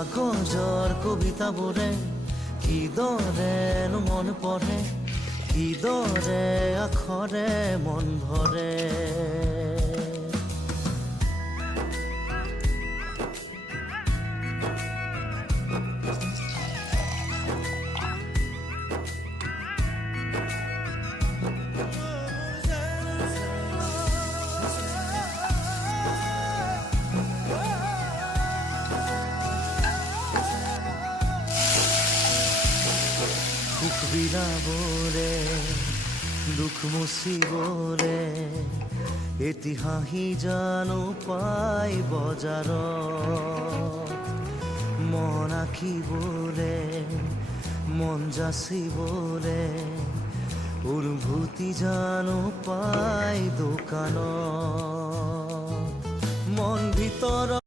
কাগজৰ কবিতাবোৰে কিদৰেনো মন পঢ়ে, কিদৰে আখৰে মন ভৰে। সুখ বিলাবৰে দুখ মুচিবৰে এটি হাঁহি জানো পাই বজাৰত, মন আঁকিবৰে মন যাচিবৰে অনুভূতি জানো পাই দোকানত। মন ভিতৰত